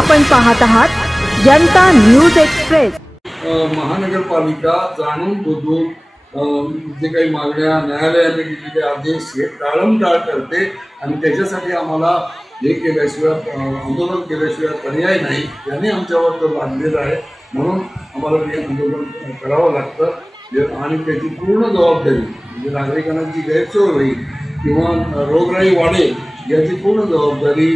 आपण पाहत आहात जनता न्यूज एक्सप्रेस। महानगरपालिका जाणून बुजून जे काही मागण्या न्यायालयाने दिलेले आदेश हे टाळमटाळ करते आणि त्याच्यासाठी आम्हाला हे केल्याशिवाय आंदोलन केल्याशिवाय पर्याय नाही। याने आमच्यावर तर लादलेलं आहे, म्हणून आम्हाला हे आंदोलन करावं लागतं आणि त्याची पूर्ण जबाबदारी म्हणजे नागरिकांना जी गैरसोय होईल किंवा रोगराई वाढेल याची पूर्ण जबाबदारी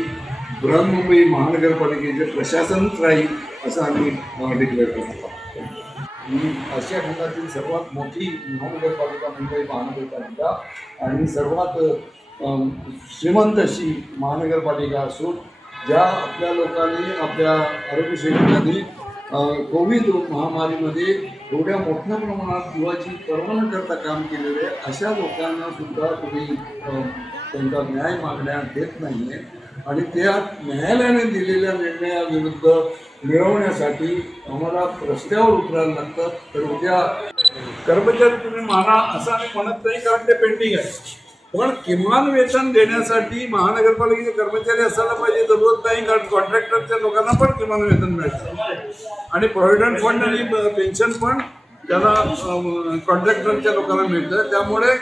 बृहन्मुंबई महानगरपालिकेचे प्रशासनच राहील असं आम्ही डिक्लेअर करतो। आशिया खंडातील सर्वात मोठी महानगरपालिका मुंबई महानगरपालिका आणि सर्वात श्रीमंत अशी महानगरपालिका असून ज्या आपल्या लोकांनी आपल्या आरोग्य सेवकांनी कोविड महामारीमध्ये एवढ्या मोठ्या प्रमाणात जीवाची पर्वा न करता काम केलेले अशा लोकांना सुद्धा तुम्ही त्यांचा न्याय मागण्या देत नाही आहे आणि त्या न्यायालयाने दिलेल्या निर्णयाविरुद्ध मिळवण्यासाठी आम्हाला रस्त्यावर उतरायला लागतं। तर उद्या कर्मचारी तुम्ही माना असं आम्ही म्हणत नाही, कारण ते पेंडिंग आहे, पण किमान वेतन देण्यासाठी महानगरपालिकेचे कर्मचारी असायला पाहिजे। जरूरत नाही, कारण कॉन्ट्रॅक्टरच्या लोकांना पण किमान वेतन मिळतं आणि प्रॉव्हिडंट फंड आणि पेन्शन पण त्याला कॉन्ट्रॅक्टरच्या लोकांना मिळतं। त्यामुळे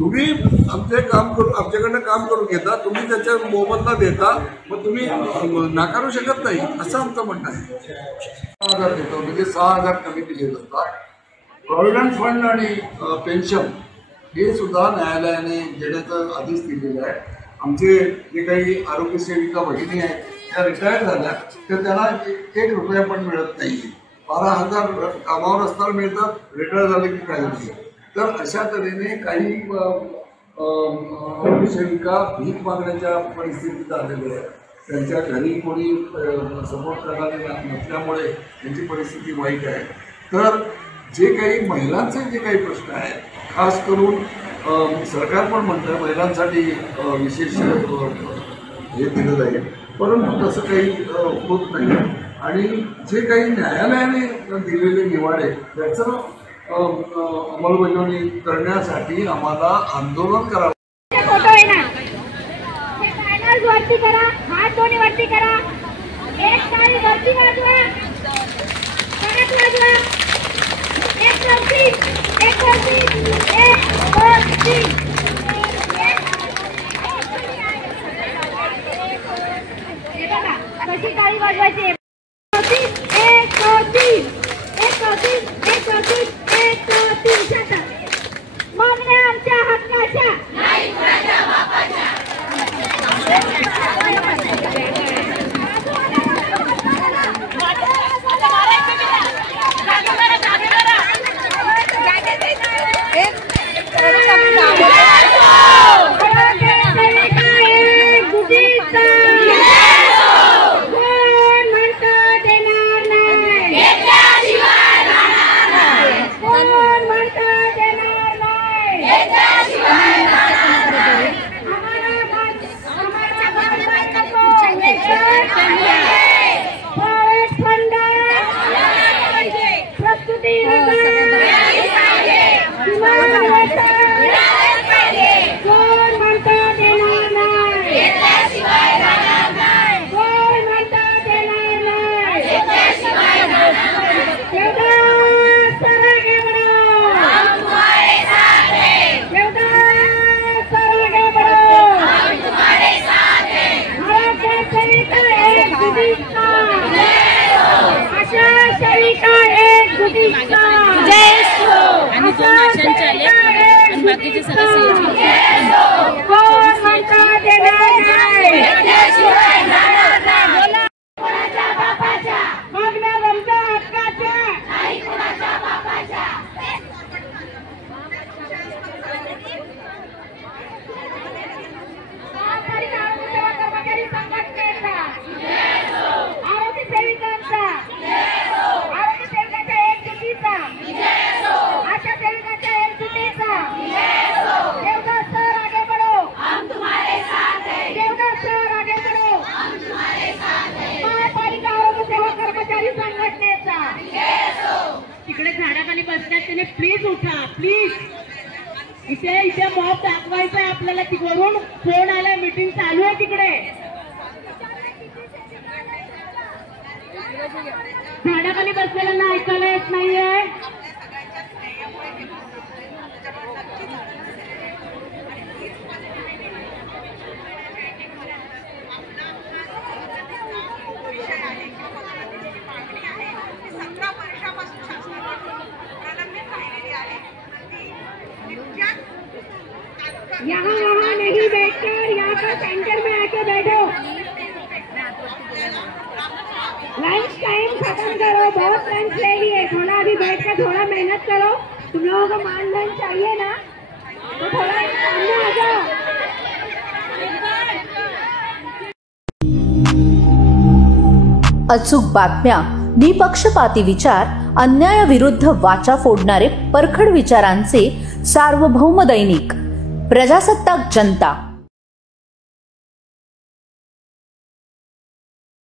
तुम्ही आमचे काम करू आमच्याकडनं काम करून घेता, तुम्ही त्याच्या मोबदला देता, मग तुम्ही नाकारू शकत नाही असं आमचं म्हणणं आहे। 6,000 देतो म्हणजे 6,000 कमी दिले जातात। प्रॉव्हिडंट फंड आणि पेन्शन हे सुद्धा न्यायालयाने देण्याचा आदेश दिलेला आहे। आमचे जे काही आरोग्य सेविका भगिनी आहेत त्या रिटायर झाल्या तर त्यांना 1 रुपया पण मिळत नाही। 12,000 कामावर असताना मिळतं, रिटायर झाले की काय नाही। तर अशा तऱ्हेने काही आरोग्य सेविका भीक मागण्याच्या परिस्थितीत आलेल्या आहेत। त्यांच्या घरी कोणी सपोर्ट करणारे नसल्यामुळे त्यांची परिस्थिती वाईट आहे। तर जे काही महिलांचे जे काही प्रश्न आहेत, खास करून सरकार पण म्हणतं महिलांसाठी विशेष हे दिलं जाईल, परंतु तसं काही होत नाही आणि जे काही न्यायालयाने दिलेले निवाडे त्याचं अंमलबजावणी करण्यासाठी आम्हाला आंदोलन करावं। फोटो आहे ना, हे पॅनल वरती करा, हात दोन्ही वरती करा, एक ताळी वरती वाजवा, परत वाजवा, एक वरती, एक वरती, एक वरती, हे बघा कशी ताळी वाजवायची, एक वरती, एक वरती, एक वरती, एक वरती, शांत। मागण्या आमच्या हक्काच्या नाही कुणाच्या बापाच्या। बाकीचे सदस्य प्लीज उठा, प्लीज। इथे मॉब दाखवायचा आहे आपल्याला, तिकडून फोन आला, मीटिंग चालू आहे तिकडे। झाडाखाली बसलेल्यांना ऐकायला येत नाहीये. यहाँ नहीं बैठकर यहाँ पर सेंटर में आके बैठो. लंच टाइम खत्म करो, बहुत लंच ले लिए. थोड़ा अभी बैठकर थोड़ा मेहनत करो. तुम लोगों को मान चाहिए ना, तो थोड़ा सामने आ जाओ. अचूक बातम्या, निपक्षपाती विचार, अन्यायाविरुद्ध वाचा फोडणारे परखड विचारांचे सार्वभौम दैनिक प्रजासत्ताक जनता.